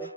This is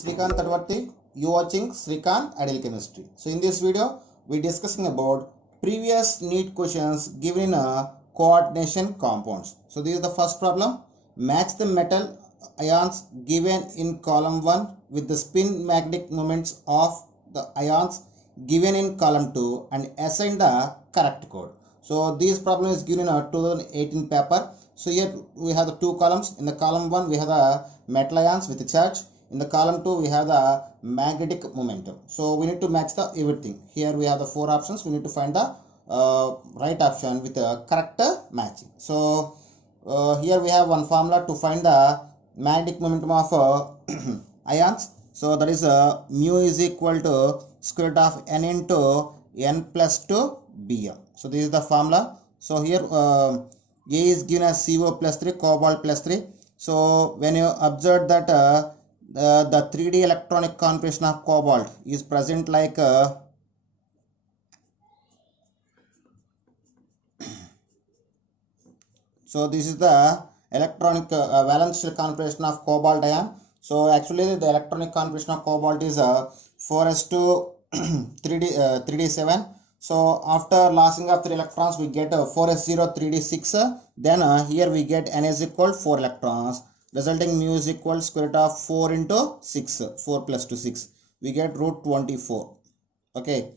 Srikanth Tadvarti. You watching Srikanth Ideal Chemistry. So in this video, we discussing about previous NEET questions given in a coordination compounds. So this is the first problem. Match the metal ions given in column 1 with the spin magnetic moments of the ions given in column 2 and assign the correct code. So this problem is given in a 2018 paper. So here we have the two columns. In the column 1 we have the metal ions with the charge. In the column 2 we have the magnetic momentum. So we need to match the everything. Here we have the four options. We need to find the right option with the correct matching. So here we have one formula to find the magnetic momentum of ions. So that is mu is equal to square root of n into n plus 2 Bm. So this is the formula. So here A is given as CO plus 3, cobalt plus 3. So when you observe that the 3D electronic configuration of cobalt is present like so this is the electronic valence shell configuration of cobalt ion. So actually the electronic configuration of cobalt is 4s2 3d7. So after losing of 3 electrons we get 4s0 3d6. Then here we get n is equal 4 electrons, resulting mu is equal square root of 4 into 6, 4 plus 2 6. We get root 24. Okay,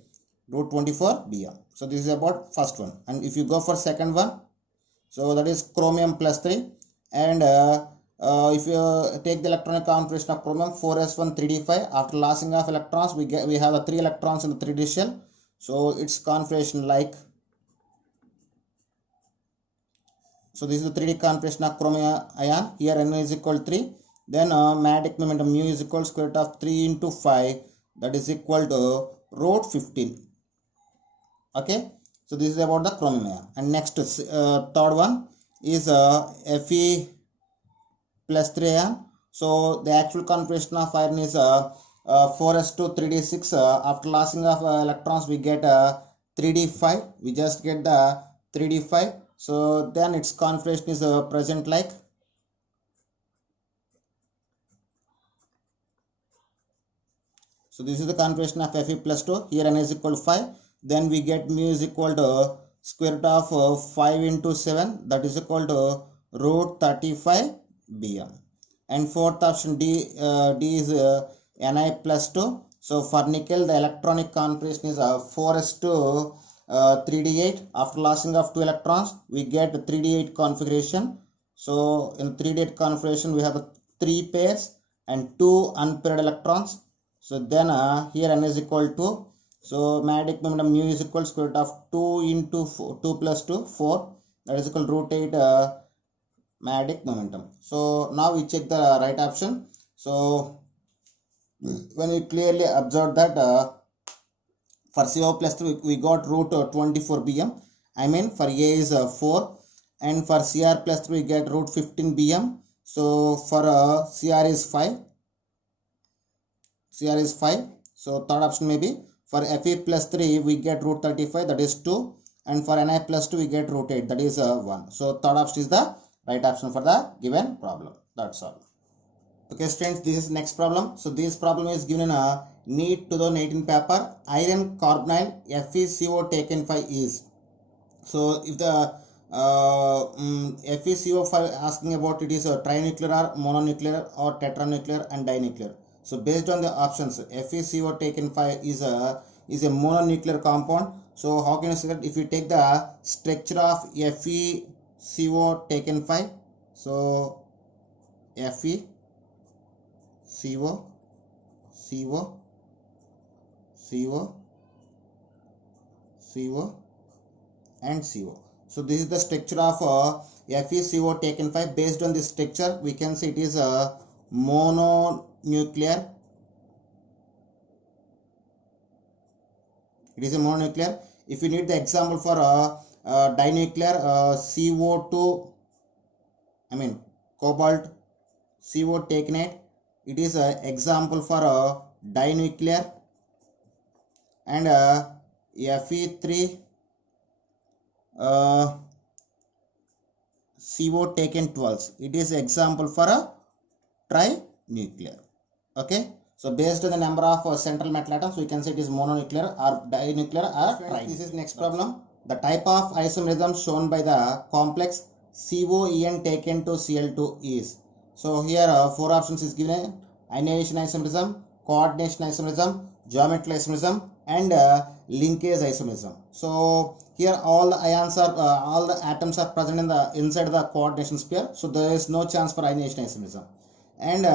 root 24 Bm. So this is about first one. And if you go for second one, so that is chromium plus 3. And if you take the electronic configuration of chromium 4s1 3d5, after losing of electrons we have the 3 electrons in the 3d shell. So its configuration like, so this is the 3D configuration of chromium ion. Here n is equal to 3. Then magnetic momentum mu is equal to square root of 3 into 5, that is equal to root 15. Okay, so this is about the chromium ion. And next third one is Fe plus 3 ion. So the actual configuration of iron is 4s2 3d6. After losing of electrons we get 3d5. We just get the 3d5. So then its configuration is present like, so this is the configuration of Fe plus 2. Here n is equal to 5. Then we get mu is equal to square root of 5 into 7, that is equal to root 35 Bm. And fourth option D is Ni plus 2. So for nickel the electronic configuration is 4s2 3d8. After losing of 2 electrons we get 3d8 configuration. So in 3d8 configuration we have 3 pairs and 2 unpaired electrons. So then here n is equal to, so magnetic momentum mu is equal to square root of 2 into 2 plus 2 4, that is equal to root 8 magnetic momentum. So now we check the right option. So when you clearly observe that for CO plus 3 we got root 24 Bm. I mean for A is 4, and for Cr plus 3 we get root 15 Bm. So for Cr is 5. Cr is 5. So third option may be for Fe plus 3 we get root 35, that is 2, and for Ni plus 2 we get root 8, that is 1. So third option is the right option for the given problem. That's all. Okay students, this is next problem. So this problem is given in a NEET 2018 paper. Iron carbonyl FeCO taken 5 is. So if the FeCO5 asking about it is a trinuclear, mononuclear, or tetranuclear and dinuclear. So based on the options, FeCO taken 5 is a mononuclear compound. So how can you say that? If you take the structure of FeCO taken 5, so FeCO, CO, and CO. So this is the structure of FeCO taken 5. Based on this structure we can say it is a mononuclear. It is a mononuclear. If you need the example for dinuclear, CO2, I mean cobalt CO takenate, it is an example for dinuclear. and Fe3 CO taken 12. It is example for a trinuclear. Okay, so based on the number of central metal atoms, we can say it is mononuclear or dinuclear or trinuclear. This is next problem. The type of isomerism shown by the complex COEN taken to Cl2 is. So here 4 options is given: ionization isomerism, coordination isomerism, geometry isomerism, and linkage isomerism. So here all the ions are all the atoms are present in the inside the coordination sphere, so there is no chance for ionization isomerism, and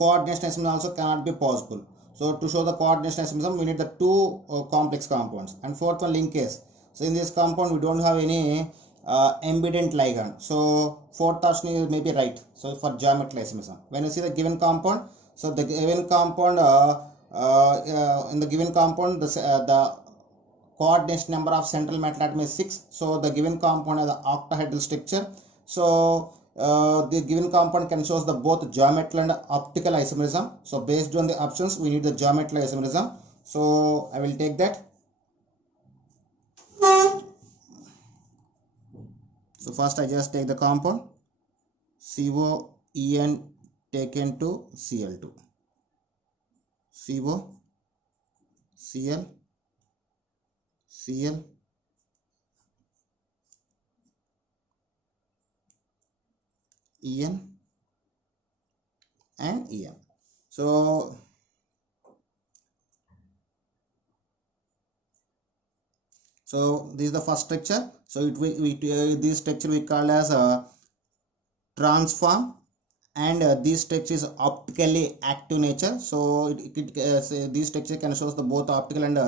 coordination isomerism also cannot be possible. So to show the coordination isomerism, we need the two complex compounds. And fourth one, linkage. So in this compound we don't have any ambident ligand, so fourth option is maybe right. So for geometry isomerism, when you see the given compound, so the given compound in the given compound the coordination number of central metal atom is 6. So the given compound has the octahedral structure. So the given compound can show the both geometry and optical isomerism. So based on the options, we need the geometry isomerism. So I will take that. So first I just take the compound COEN taken to Cl2. CO, Cl, Cl, En, and En. So this is the first structure. So this structure we call as a transform, and this structure is optically active nature. So this structure can show the both optical and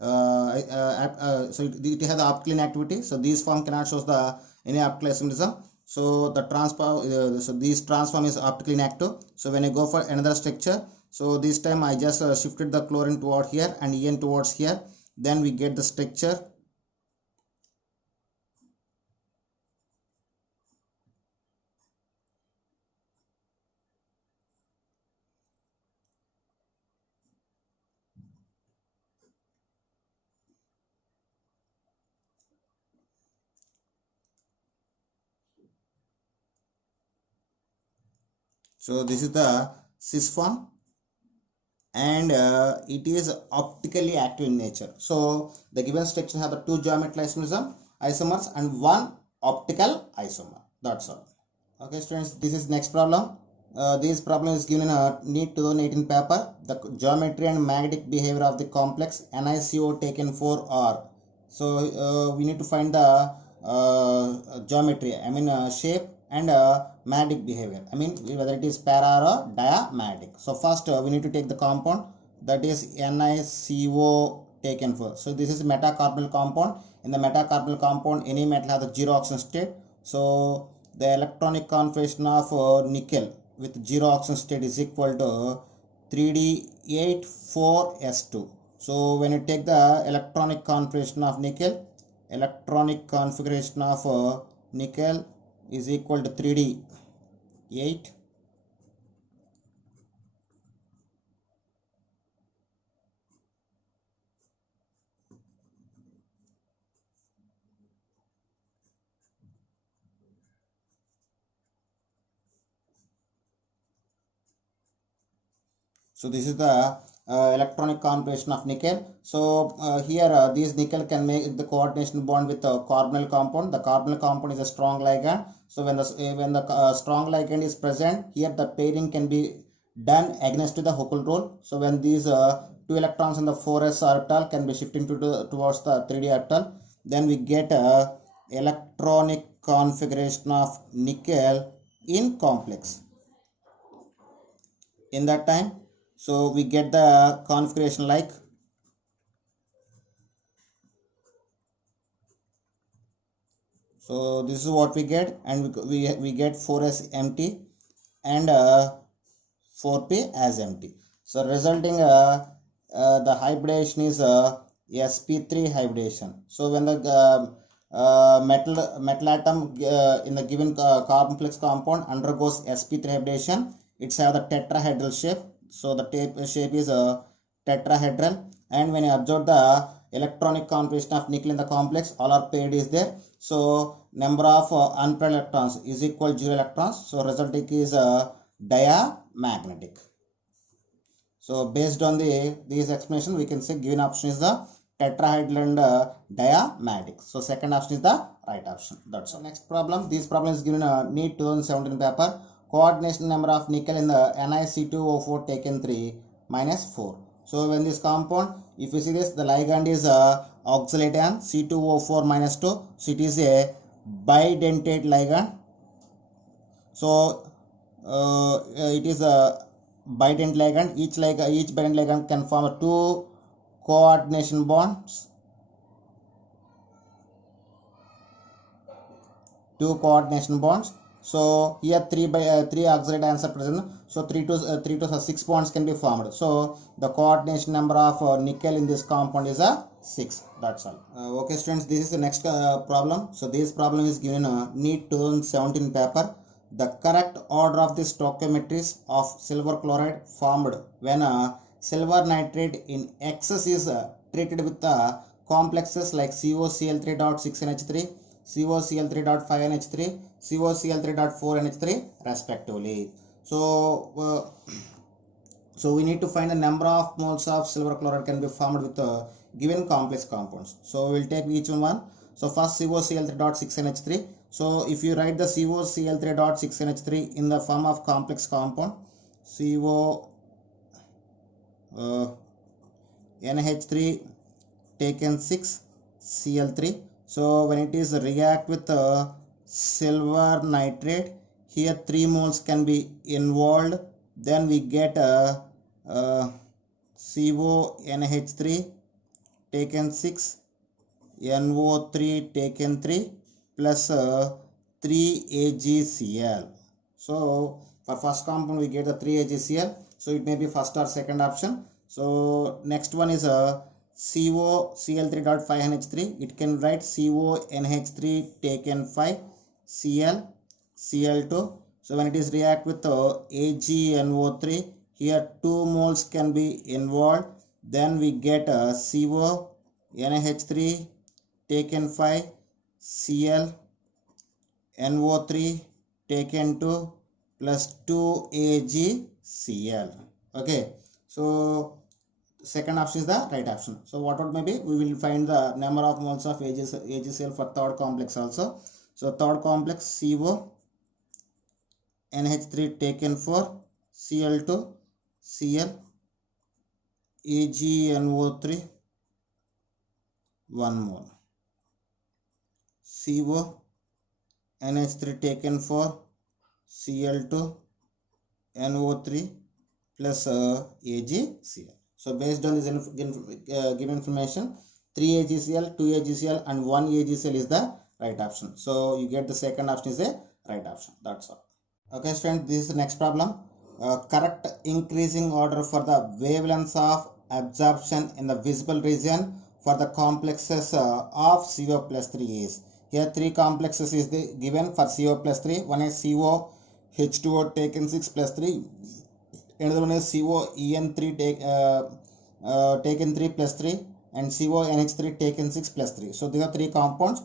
so it has the optical inactivity. So this form cannot show the any optical isomerism. So the transform so this transform is optically inactive. So when I go for another structure, so this time I just shifted the chlorine toward here and En towards here, then we get the structure. So this is the cis form, and it is optically active in nature. So the given structure have the two geometry isomers and one optical isomer. That's all. Okay students, this is next problem. This problem is given in a NEET 2018 paper. The geometry and magnetic behavior of the complex NiCO taken 4R. So we need to find the geometry, I mean shape, and magnetic behavior, I mean whether it is para or diamagnetic. So first we need to take the compound, that is NiCO taken 4. So this is a metacarbonyl compound. In the metacarbonyl compound, any metal has a 0 oxidation state. So the electronic configuration of nickel with 0 oxidation state is equal to 3D84S2. So when you take the electronic configuration of nickel, nickel is equal to 3D8 So this is the electronic configuration of nickel. So here this nickel can make the coordination bond with the carbonyl compound. The carbonyl compound is a strong ligand. So when the strong ligand is present, here the pairing can be done against to the Huckel rule. So when these 2 electrons in the 4s orbital can be shifting towards the 3d orbital, then we get electronic configuration of nickel in complex. In that time, so we get the configuration like, so this is what we get, and we get 4s empty and 4p as empty. So resulting the hybridization is sp3 hybridization. So when the metal atom in the given complex compound undergoes sp3 hybridization, it's have the tetrahedral shape. So the shape is a tetrahedral, and when you observe the electronic configuration of nickel in the complex, all are paired is there. So number of unpaired electrons is equal 0 electrons. So result is diamagnetic. So based on these explanation, we can say given option is the tetrahedral and diamagnetic. So second option is the right option. That's all. Next problem. This problem is given a NEET 2017 paper. Coordination number of nickel in the NiC2O4 taken 3 minus 4. So when this compound, if you see this, the ligand is oxalate ion C2O4 minus 2. So it is a bidentate ligand. So it is a bident ligand. Each bident ligand can form 2 coordination bonds. 2 coordination bonds. So here 3 oxalate ions are present. So 3 to 6 bonds can be formed. So the coordination number of nickel in this compound is 6. That's all. Okay students, this is the next problem. So this problem is given a NEET 2017 paper. The correct order of the stoichiometries of silver chloride formed when silver nitrate in excess is treated with complexes like COCl3.6NH3, COCl3.5NH3, COCl3.4NH3 respectively. So we need to find the number of moles of silver chloride can be formed with given complex compounds. So we will take each one. So first COCl3.6NH3. So if you write the COCl3.6NH3 in the form of complex compound, NH3 taken 6 Cl3. So when it is react with silver nitrate, here 3 moles can be involved. Then we get CONH3 taken 6, NO3 taken 3 plus 3 AgCl. So for first compound we get the 3 AgCl. So it may be first or second option. So next one is COCl3.5NH3. It can write CONH3 taken 5 Cl2. So when it is react with AgNO3, here 2 moles can be involved. Then we get CONH3 taken 5 Cl NO3 taken 2 plus 2 AgCl. Okay, so second option is the right option. So what would maybe we will find the number of moles of AgCl for third complex also. So third complex CONH3 taken 4 Cl2 Cl AgNO3 1 mole. NH3 taken 4 Cl2 NO3 plus AgCl. So based on this given information, 3 AgCl, 2 AgCl and 1 AgCl is the right option. So you get the second option is the right option. That's all. Okay students, this is the next problem. Correct increasing order for the wavelengths of absorption in the visible region for the complexes of CO plus 3 is. Here 3 complexes is given for CO plus 3. One is CO H2O taken 6 plus 3. Another one is CO En3 taken 3 plus 3 and CO NH3 taken 6 plus 3. So these are 3 compounds.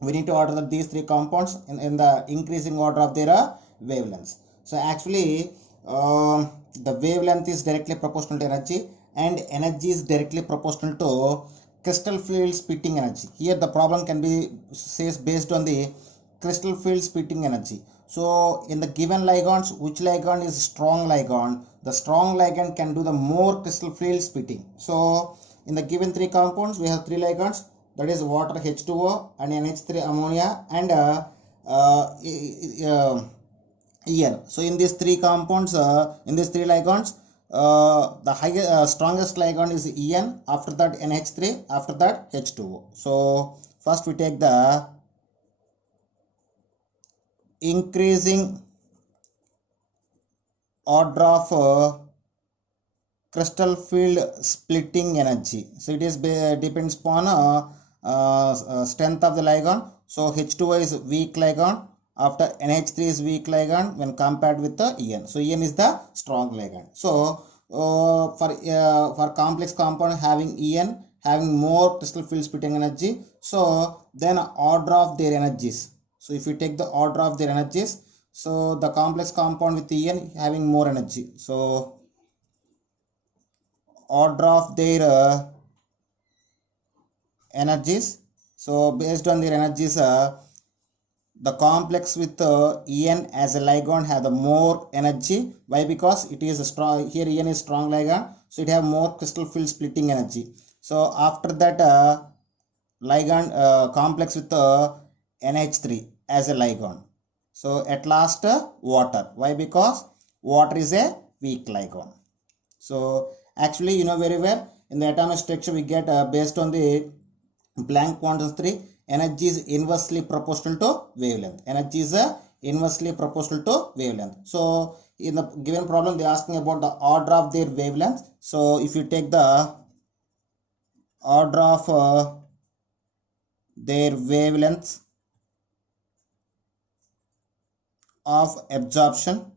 We need to order these 3 compounds in the increasing order of their wavelengths. So actually the wavelength is directly proportional to energy and energy is directly proportional to crystal field splitting energy. Here the problem can be says based on the crystal field splitting energy. So in the given ligands, which ligand is strong ligand? The strong ligand can do the more crystal field splitting. So in the given 3 compounds, we have 3 ligands, that is water H2O and NH3 ammonia and En. So in these 3 compounds, in these 3 ligands, the highest strongest ligand is En, after that NH3, after that H2O. So first we take the increasing order of crystal field splitting energy. So it is depends upon strength of the ligand. So H2O is weak ligand, after NH3 is weak ligand when compared with the En. So En is the strong ligand. So for complex compound having En having more crystal field splitting energy, so then order of their energies. So if you take the order of their energies, so the complex compound with En having more energy, so order of their energies. So based on their energies, the complex with En as a ligand have the more energy. Why? Because it is a strong, here En is strong ligand, so it have more crystal field splitting energy. So after that, ligand complex with NH3 as a ligand. So at last, water. Why? Because water is a weak ligand. So actually, you know very well, in the atomic structure we get based on the Planck quantum theory, energy is inversely proportional to wavelength. Energy is inversely proportional to wavelength. So in the given problem, they are asking about the order of their wavelength. So if you take the order of their wavelength of absorption,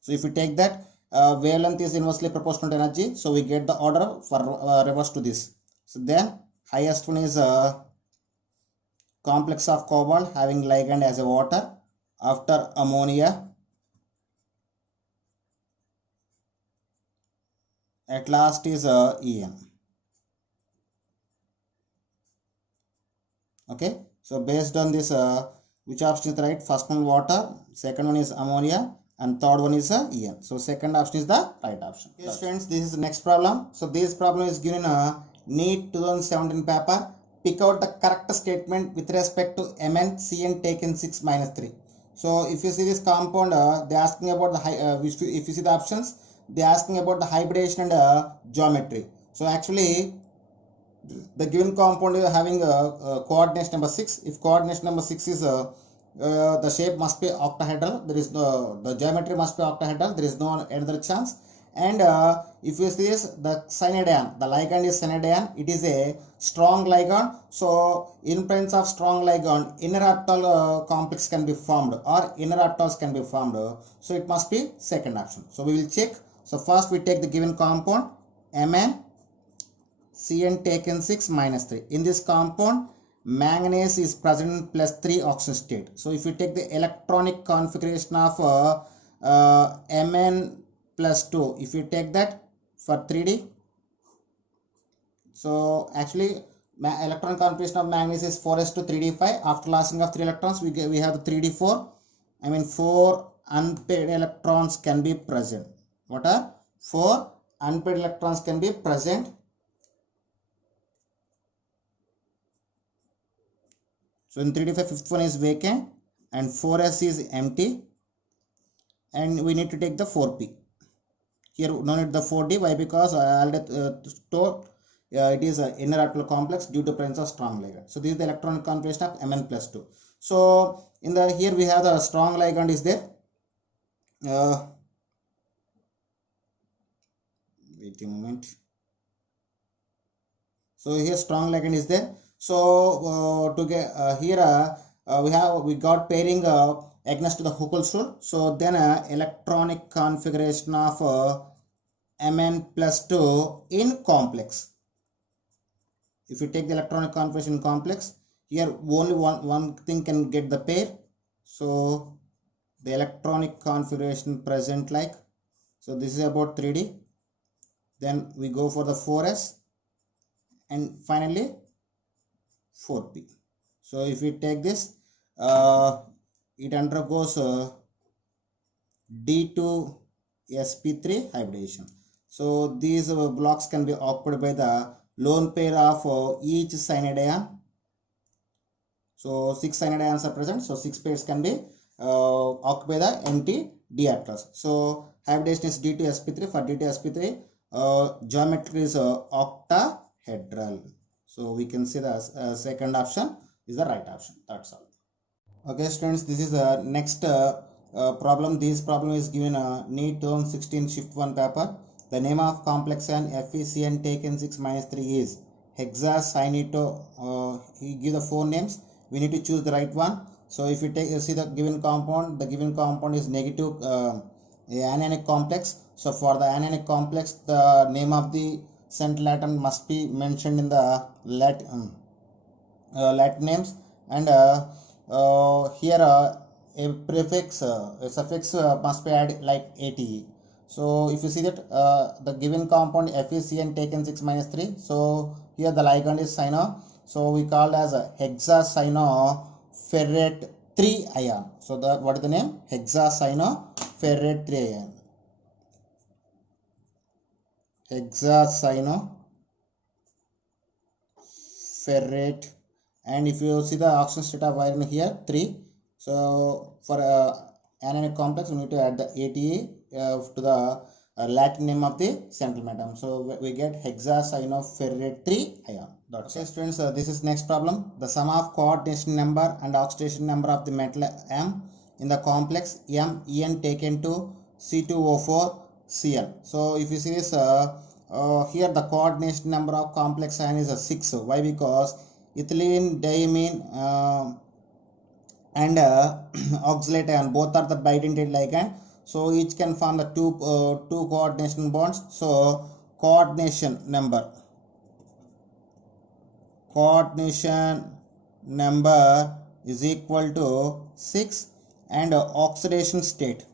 so if you take that, wavelength is inversely proportional to energy, so we get the order for reverse to this. So then highest one is complex of cobalt having ligand as a water. After ammonia, at last is En. Okay, so based on this, which option is right? First one water, second one is ammonia, and third one is En. So second option is the right option. Okay, students, this is the next problem. So this problem is given a NEET 2017 paper. Pick out the correct statement with respect to Mn Cn taken 6 minus 3. So if you see this compound, they are asking about the if you see the options, they are asking about the hybridization and geometry. So actually, the given compound is having coordination number 6. If coordination number 6 is the shape must be octahedral, there is no, the geometry must be octahedral, there is no another chance. And if you see this, the cyanidine, the ligand is cyanidine, it is a strong ligand. So in presence of strong ligand, inner orbital complex can be formed or inner orbitals can be formed. So it must be second option. So we will check. So first we take the given compound Mn Cn taken 6 minus 3. In this compound, manganese is present in plus 3 oxygen state. So if you take the electronic configuration of Mn plus 2, if you take that for 3D, so actually electron configuration of manganese is 4s2 3d5. After lossing of 3 electrons, we have the 3d4. I mean 4 unpaired electrons can be present. What are 4 unpaired electrons can be present. So in 3d5, fifth one is vacant and 4s is empty, and we need to take the 4p. Here no need the 4d. Why? Because I already told it is an inner orbital complex due to presence of strong ligand. So this is the electronic configuration of Mn plus 2. So in the here we have the strong ligand is there. Wait a moment. So here strong ligand is there. So to get here we got pairing against to the Huckel's rule. So then electronic configuration of Mn plus 2 in complex. If you take the electronic configuration in complex, here only one thing can get the pair. So the electronic configuration present like, so this is about 3D. Then we go for the 4s and finally 4p. So if we take this, it undergoes D2sp3 hybridization. So these blocks can be occupied by the lone pair of each cyanidine. So 6 cyanidines are present, so 6 pairs can be occupied by the empty d orbitals. So hybridization is D2sp3. For D2sp3, geometry is octahedral. So we can see the second option is the right option. That's all. Okay, students, this is the next problem. This problem is given a NEET 2016 shift 1 paper. The name of complex ion FeCN taken 6 minus 3 is hexacyanito. He give the 4 names. We need to choose the right one. So if you take, see the given compound is negative a anionic complex. So for the anionic complex, the name of the central atom must be mentioned in the Latin names, and here a prefix, a suffix must be added like ate. So if you see that the given compound FeCN taken 6 minus 3, so here the ligand is cyano, so we call as a hexacyanoferrate 3 ion. So the what is the name? Hexacyanoferrate 3 ion. Hexacyanoferrate, and if you see the oxygen state of iron here 3. So for anionic complex we need to add the ATE to the Latin name of the central atom. So we get hexacyanoferrate 3 ion. Okay students, this is next problem. The sum of coordination number and oxidation number of the metal M in the complex MEn taken to C2O4Cl. So if you see this, here the coordination number of complex ion is 6. Why? Because ethylene, diamine and oxalate ion both are the bidentate ligand, so each can form the two coordination bonds. So coordination number is equal to 6, and oxidation state,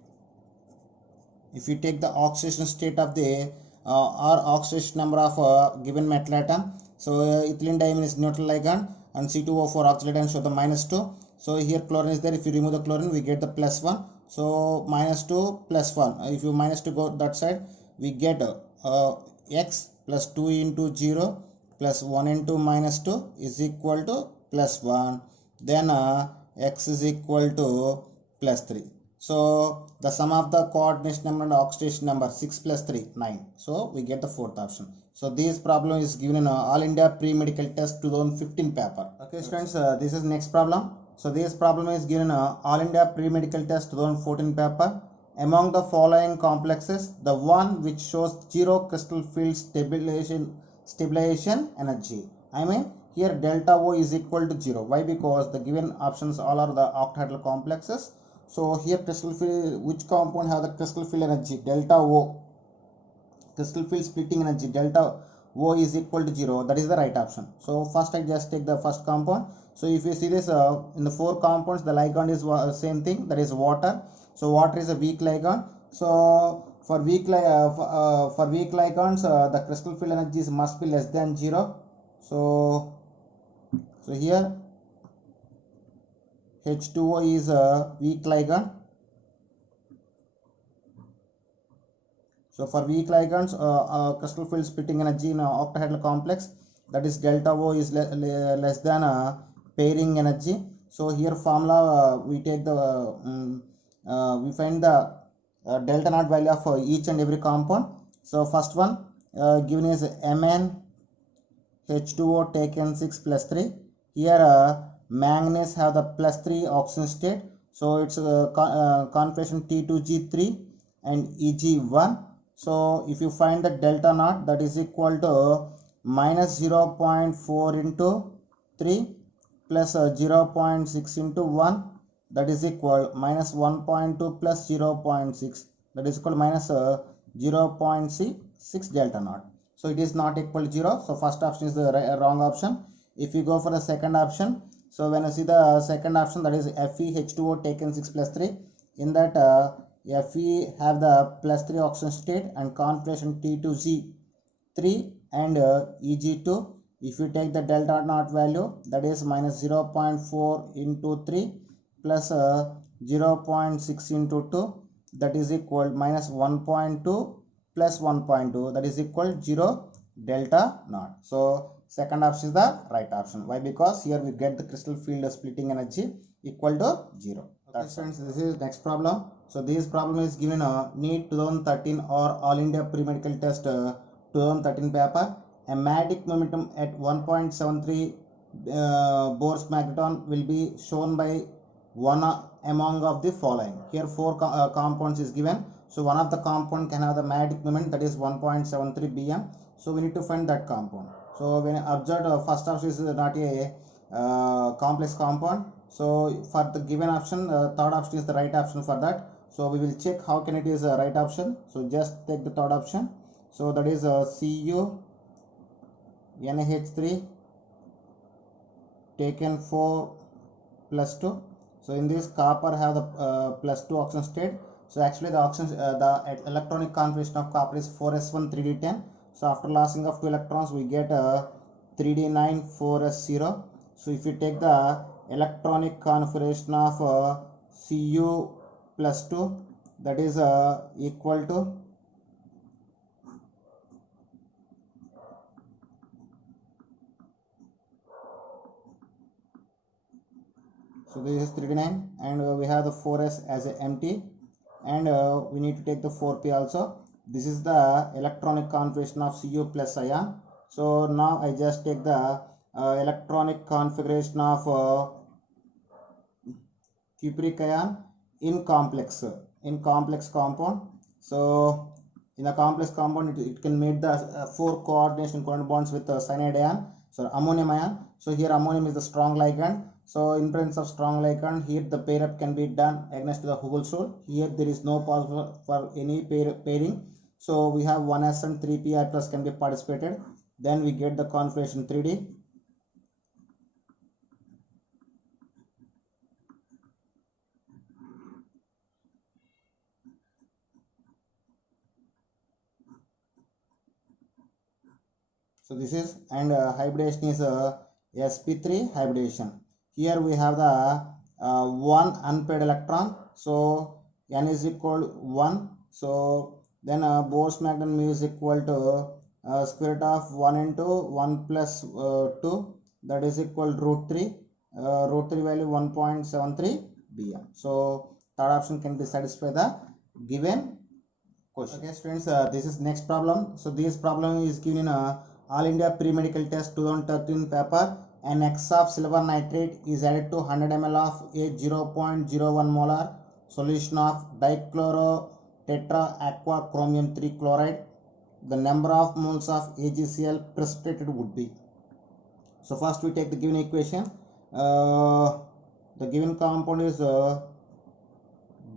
if you take the oxidation state of the or oxidation number of given metal atom, so ethylene diamine is neutral ligand and C2O4 oxalate ion show the -2. So here chlorine is there. If you remove the chlorine, we get the +1. So -2 + 1. If you -2 go that side, we get x plus 2 into 0 plus 1 into -2 is equal to +1. Then x is equal to +3. So the sum of the coordination number and oxidation number 6 plus 3 9. So we get the fourth option. So this problem is given in All India Pre-Medical Test 2015 paper. Okay students, this is next problem. So this problem is given All India Pre-Medical Test 2014 paper. Among the following complexes, the one which shows zero crystal field stabilization energy. I mean here delta O is equal to 0. Why? Because the given options all are the octahedral complexes. So here crystal field, which compound have the crystal field energy? Delta O. Crystal field splitting energy delta O is equal to 0. That is the right option. So first I just take the first compound. So if you see this in the 4 compounds, the ligand is same thing, that is water. So water is a weak ligand. So for weak ligands, the crystal field energies must be less than 0. So here H2O is a weak ligand. So for weak ligands, crystal field splitting energy in octahedral complex, that is delta O is less than pairing energy. So here formula we take the we find the delta naught value of each and every compound. So first one given is Mn H2O taken 6 plus 3. Here manganese have the +3 oxygen state, so it's configuration T2G3 and EG1. So if you find the delta naught, that is equal to -0.4 into 3 plus 0.6 into 1, that is equal -1.2 plus 0.6, that is equal to -0.6 delta naught. So it is not equal to 0. So first option is the wrong option. If you go for the second option, so when you see the second option, that is FeH2O taken 6 plus 3, in that Fe have the +3 oxygen state and configuration T2Z3 and Eg2. If you take the delta naught value, that is -0.4 into 3 plus 0.6 into 2, that is equal -1.2 plus 1.2, that is equal 0 delta naught. So second option is the right option. Why? Because here we get the crystal field splitting energy equal to 0. Okay friends, this is next problem. So this problem is given NEET 2013 or All India Pre-Medical Test 2013 paper. A magnetic momentum at 1.73 Bohr's magneton will be shown by one among of the following. Here 4 compounds is given. So one of the compound can have the magnetic moment, that is 1.73 bm. So we need to find that compound. So when observed, first option is not a complex compound. So for the given option, third option is the right option for that. So we will check how can it is a right option. So just take the third option. So that is Cu NH3 taken 4 plus 2. So in this copper have the plus 2 oxygen state. So actually the oxygen the electronic configuration of copper is 4s1 3d10. So after losing of 2 electrons we get 3d9 4s0. So if you take the electronic configuration of Cu plus 2, that is equal to, so this is 3d9 and we have the 4s as a empty, and we need to take the 4p also. This is the electronic configuration of Cu plus ion. So now I just take the electronic configuration of cupric ion in complex compound. So in a complex compound it can make the 4 coordination covalent bonds with cyanide ion, so ammonium ion. So here ammonium is the strong ligand. So in presence of strong ligand, here the pair up can be done against the Hubble rule. Here there is no possible for any pairing. So we have 1s and 3pi plus can be participated. Then we get the configuration 3D. So this is, and hybridization is sp3 hybridization. Here we have the one unpaired electron. So n is equal to 1. So then Bose-Mandan mu is equal to square root of 1 into 1 plus 2, that is equal to root 3. Root 3 value 1.73 bm. So third option can be satisfied the given question. Okay students, this is next problem. So this problem is given in a All India Pre-Medical Test 2013 paper. An X of silver nitrate is added to 100 ml of a 0.01 molar solution of dichloro tetra aqua chromium 3 chloride. The number of moles of AgCl precipitated would be. So first we take the given equation. The given compound is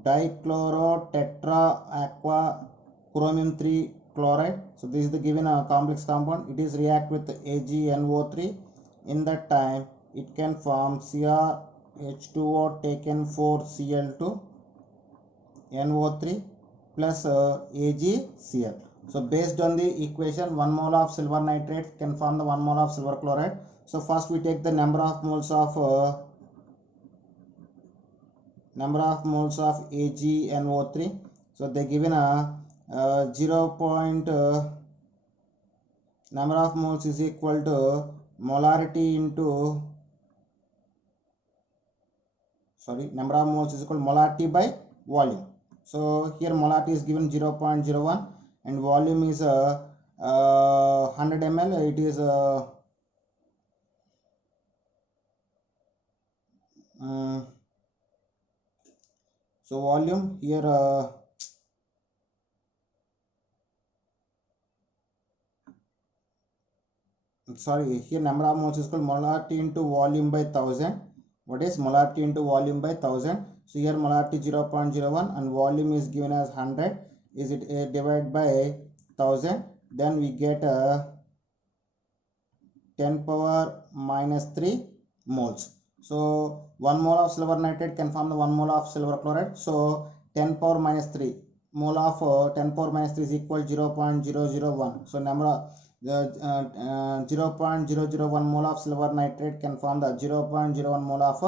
dichloro tetra aqua chromium 3 chloride. So this is the given complex compound. It is react with AgNO3. In that time it can form CrH2O taken 4Cl2 NO3 plus AgCl. So based on the equation, 1 mole of silver nitrate can form the 1 mole of silver chloride. So first we take the number of moles of AgNO3. So they given a number of moles is equal to molarity into number of moles is equal to molarity by volume. So here molarity is given 0.01 and volume is 100 ml. It is so volume here here number of moles is called molarity into volume by 1000. What is molarity into volume by 1000? So here molarity 0.01 and volume is given as 100. Is it divided by 1000? Then we get 10 power minus 3 moles. So 1 mole of silver nitrate can form the 1 mole of silver chloride. So 10 power minus 3 mole of 10 power minus 3 is equal to 0.001. So number of 0.001 mole of silver nitrate can form the 0.01 mole of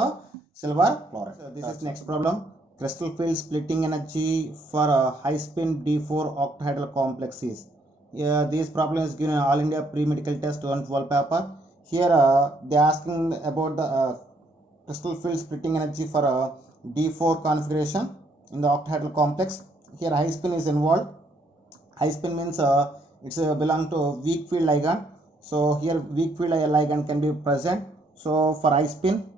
silver chloride. So this is next problem. Crystal field splitting energy for a high spin D4 octahedral complex is. This problem is given in All India Pre-Medical Test 2012 paper. Here they are asking about the crystal field splitting energy for a D4 configuration in the octahedral complex. Here high spin is involved. High spin means it's belong to weak field ligand. So here weak field ligand can be present. So for high spin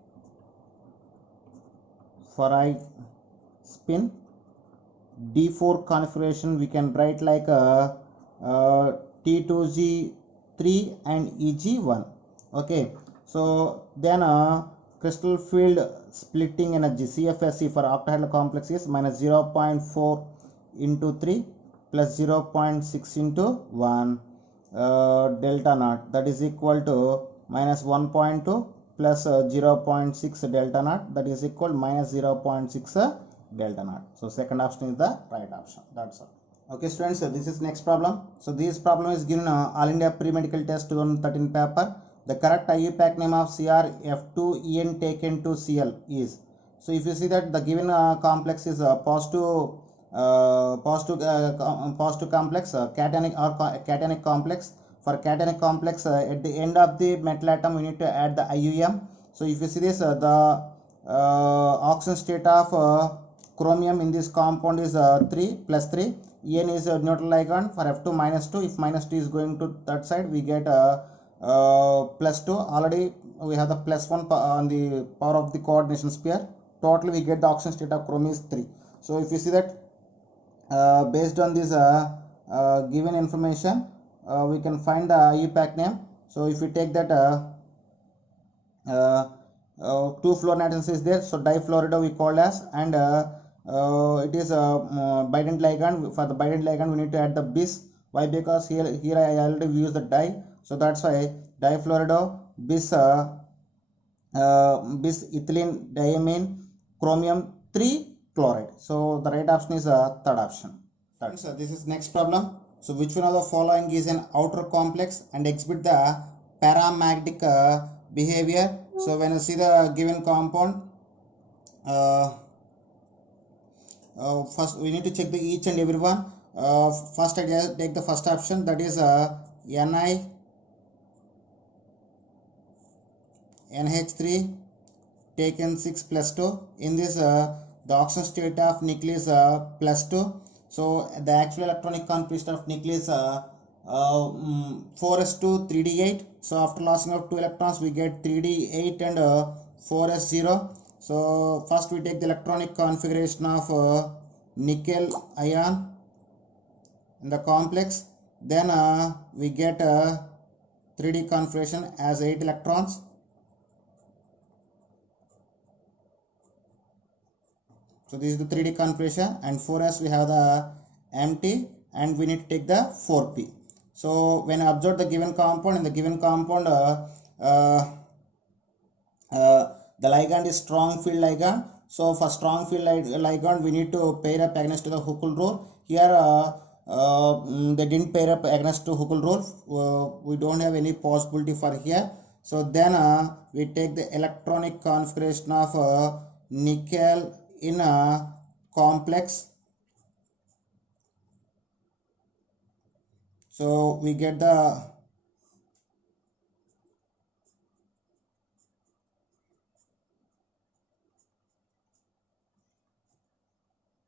D4 configuration we can write like T2G3 and EG1. Okay, so then crystal field splitting energy CFSE for octahedral complex is minus 0.4 into 3 plus 0.6 into 1 delta naught, that is equal to minus 1.2 plus 0.6 delta naught, that is equal to minus 0.6 delta naught. So second option is the right option. That's all. Okay students, so this is next problem. So this problem is given All India Pre-Medical Test 2013 paper. The correct IUPAC name of CrF2En taken to Cl is. So if you see that the given complex is positive complex, cationic or cationic complex. For cationic complex, at the end of the metal atom we need to add the IUM. So if you see this, the oxidation state of chromium in this compound is 3 plus 3. En is a neutral ligand for F2 minus 2. If minus 2 is going to that side, we get plus 2. Already we have the plus 1 on the power of the coordination sphere. Totally we get the oxidation state of chromium is 3. So if you see that based on this given information, we can find the IUPAC name. So if we take that 2 fluorine atoms is there, so difluorido we call as, and it is a bident ligand. For the bident ligand we need to add the bis. Why? Because here I already used the di, so that's why difluorido bis bis ethylene diamine chromium 3 chloride. So the right option is third option. So this is next problem. So which one of the following is an outer complex and exhibit the paramagnetic behavior? So when you see the given compound, first we need to check the each and every one. First I take the first option, that is NH3 taken 6 plus 2. In this the oxidation state of nickel is plus 2. So the actual electronic configuration of nickel is 4s2 3d8. So after lossing of 2 electrons we get 3d8 and 4s0. So first we take the electronic configuration of nickel ion in the complex. Then we get 3d configuration as 8 electrons. So this is the 3d configuration, and 4s we have the empty, and we need to take the 4p. So when I observe the given compound, in the given compound the ligand is strong field ligand. So for strong field ligand we need to pair up against to the Huckel rule. Here they didn't pair up against to Huckel rule. We don't have any possibility for here. So then we take the electronic configuration of nickel in a complex. So we get the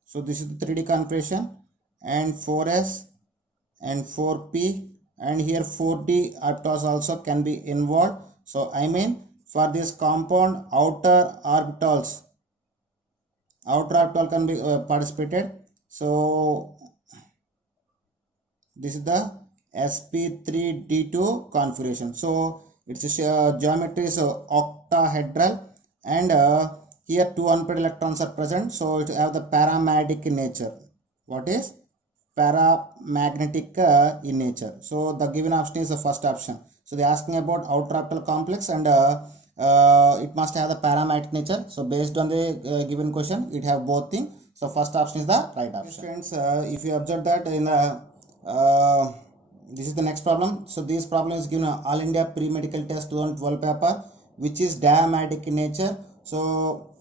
so this is the 3d configuration, and 4s and 4p, and here 4d orbitals also can be involved. So I mean for this compound outer orbital can be participated. So this is the sp3d2 configuration. So its geometry is octahedral, and here 2 unpaired electrons are present, so it have the paramagnetic nature. What is paramagnetic in nature? So the given option is the first option. So they are asking about outer orbital complex, and it must have the paramagnetic nature. So based on the given question, it have both things. So first option is the right option. Friends, if you observe that in the this is the next problem. So this problem is given All India Pre-Medical Test 2012 paper, which is diamagnetic in nature. So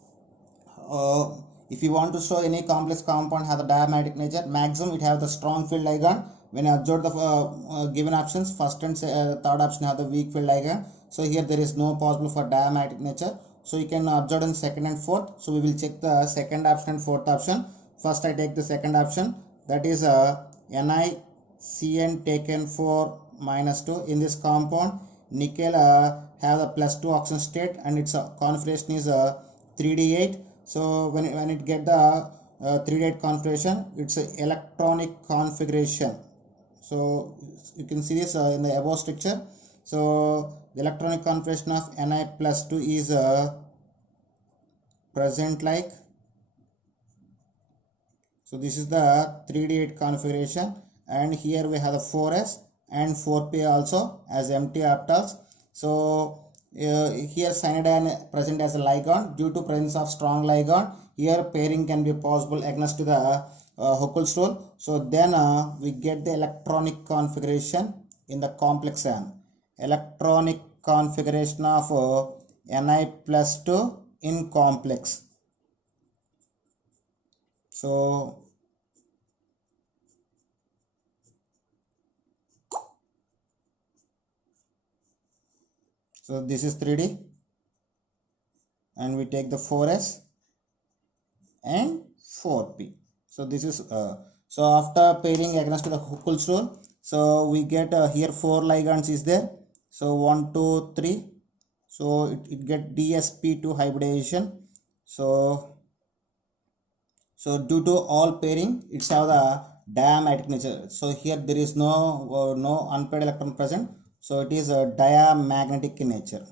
if you want to show any complex compound have the diamagnetic nature, maximum it have the strong field ligand. When I observe the given options, first and third option have the weak field ligand. So here there is no possible for diamagnetic nature. So you can observe in second and fourth. So we will check the second option and fourth option. First I take the second option, that is NiCN taken for minus 2. In this compound nickel have a plus 2 oxidation state, and its configuration is 3d8. So when it get the 3d8 configuration, it's a electronic configuration. So you can see this in the above structure. So the electronic configuration of Ni plus 2 is present like. So this is the 3D8 configuration, and here we have the 4s and 4p also as empty orbitals. So here cyanide present as a ligand. Due to presence of strong ligand, here pairing can be possible against to the Huckel's rule. So then we get the electronic configuration in the complex ion. Electronic configuration of Ni+2 in complex. So this is 3D, and we take the 4s and 4p. So this is so after pairing against the Huckel's rule, so we get here 4 ligands is there. So 1 2 3, so it get dsp2 hybridization. So due to all pairing, it's have the diamagnetic nature. So here there is no unpaired electron present, so it is a diamagnetic nature.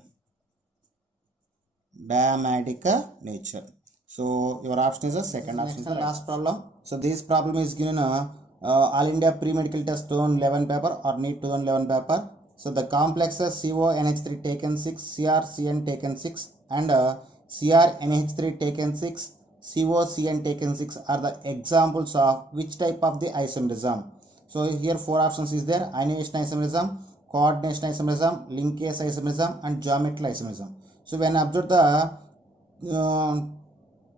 So your option is the second option. Next and last problem. So this problem is given All India Pre-Medical Test 2011 paper or NEET 2011 paper. So the complexes CONH3 taken 6, CrCN taken 6, and CrNH3 taken 6, COCN taken 6 are the examples of which type of the isomerism. So here 4 options is there: ionization isomerism, coordination isomerism, linkage isomerism, and geometry isomerism. So when observe the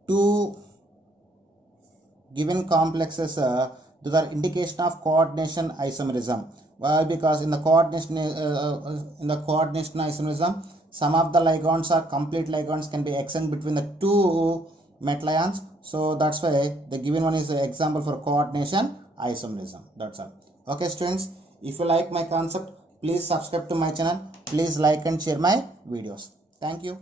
two given complexes, those are indication of coordination isomerism. Why? Because in the coordination isomerism, some of the ligands or complete ligands can be exchanged between the two metal ions. So that's why the given one is the example for coordination isomerism. That's all. Okay, students, if you like my concept, please subscribe to my channel. Please like and share my videos. Thank you.